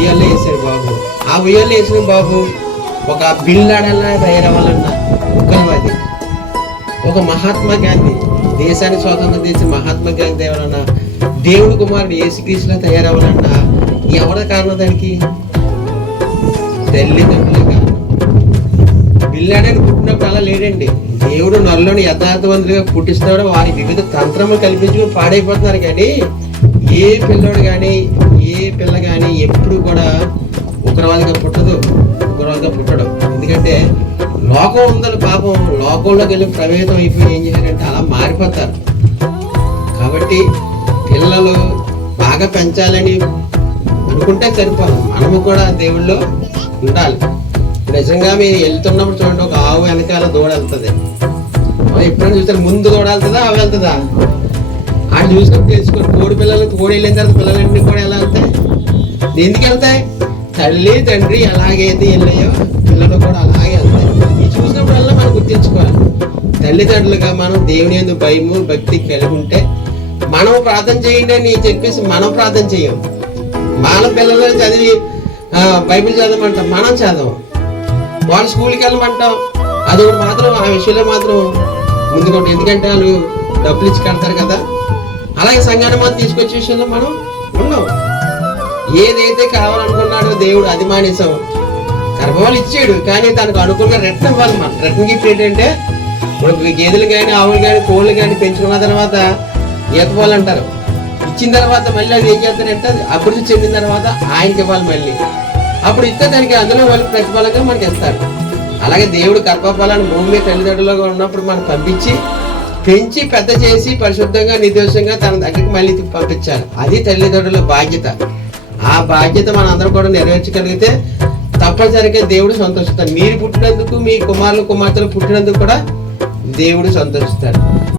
ఉయ్యాల్లో వేసాడు బాబు. ఆ ఉయ్యాల్లో వేసిన బాబు ఒక బిల్లాడల్లా తయారవ్వాలన్నా ఉగ్రవాది, ఒక మహాత్మా గాంధీ, దేశానికి స్వాతంత్రం తెచ్చిన మహాత్మా గాంధీ ఎవరన్నా, దేవుడు కుమారుడు యేసుక్రీస్తులా తయారవ్వాలన్నా ఎవరి కారణం దానికి? తల్లిదండ్రులే కారణం. బిల్లాడని పుట్టినప్పుడు అలా లేడండి. దేవుడు నల్లోని యథార్థవంతులుగా పుట్టిస్తాడు. వారి వివిధ తంత్రములు కల్పించుకుని పాడైపోతున్నారు. కానీ ఏ పిల్లోడు కానీ ఏ పిల్ల కానీ ఎప్పుడు కూడా ఉగ్రవాదిగా పుట్టడు. ఎందుకంటే లోకం ఉందని పాపం లోకంలోకి వెళ్ళి ప్రవేశం అయిపోయి ఏం చేశారంటే అలా మారిపోతారు. కాబట్టి పిల్లలు బాగా పెంచాలని అనుకుంటే సరిపోదు, మనము కూడా దేవుళ్ళు ఉండాలి. నిజంగా మీరు వెళ్తున్నప్పుడు చూడండి, ఒక ఆవు వెనకాల దూడ వెళ్తుంది. ఎప్పుడైనా చూస్తారు ముందు దూడ వెళ్తుందా ఆవు వెళ్తుందా? ఆడు చూసుకొని తెలుసుకోండి. కోడి వెళ్ళిన తర్వాత పిల్లలన్నీ కూడా ఎలా వెళ్తాయి? ఎందుకు వెళ్తాయి? తల్లి తండ్రి ఎలాగైతే వెళ్ళాయో పిల్లలు కూడా అలాగే వెళ్తాయి. ఇది చూసినప్పుడల్లా మనం గుర్తించుకోవాలి. తల్లిదండ్రులుగా మనం దేవుని యందు భయము భక్తి కలిగి ఉంటే మనం ప్రార్థన చేయండి అని చెప్పేసి మనం ప్రార్థన చేయం. మన పిల్లలు చదివి బైబిల్ చదవమంటాం, మనం చదవం. వాళ్ళు స్కూల్కి వెళ్ళమంటాం, అది మాత్రం ఆ విషయంలో మాత్రం ముందుకుంటాం. ఎందుకంటే వాళ్ళు డబ్బులు ఇచ్చి కడతారు కదా. అలాగే సంఘాన్ని మాత్రం తీసుకొచ్చే విషయంలో మనం ఉన్నాం. ఏదైతే కావాలనుకున్నాడో దేవుడు అది మానేసాం. గర్భవాళ్ళు ఇచ్చాడు, కానీ తనకు అనుకూలంగా రెట్న ఇవ్వాలి. మనం రెట్న గిఫ్ట్ ఏంటంటే, ఇప్పుడు గేదెలు కానీ ఆవులు కానీ కోళ్ళు కానీ పెంచుకున్న తర్వాత ఈతపోవాలి అంటారు. ఇచ్చిన తర్వాత మళ్ళీ అది ఏం చేస్తారంటే అది అభివృద్ధి చెందిన తర్వాత ఆయనకి ఇవ్వాలి. మళ్ళీ అప్పుడు ఇస్తే దానికి అందులో వాళ్ళు ప్రతిఫలంగా మనకి ఇస్తారు. అలాగే దేవుడు గర్భఫలాన్ని భూమి మీద తల్లిదండ్రులుగా ఉన్నప్పుడు మనం పంపించి పెంచి పెద్ద చేసి పరిశుద్ధంగా నిర్దోషంగా తన దగ్గరికి మళ్ళీ పంపించాలి. అది తల్లిదండ్రుల బాధ్యత. ఆ బాధ్యత మనం అందరం కూడా నెరవేర్చగలిగితే తప్పనిసరిగా దేవుడు సంతోషిస్తాడు. మీరు పుట్టినందుకు, మీ కుమారులు కుమార్తెలు పుట్టినందుకు కూడా దేవుడు సంతోషిస్తాడు.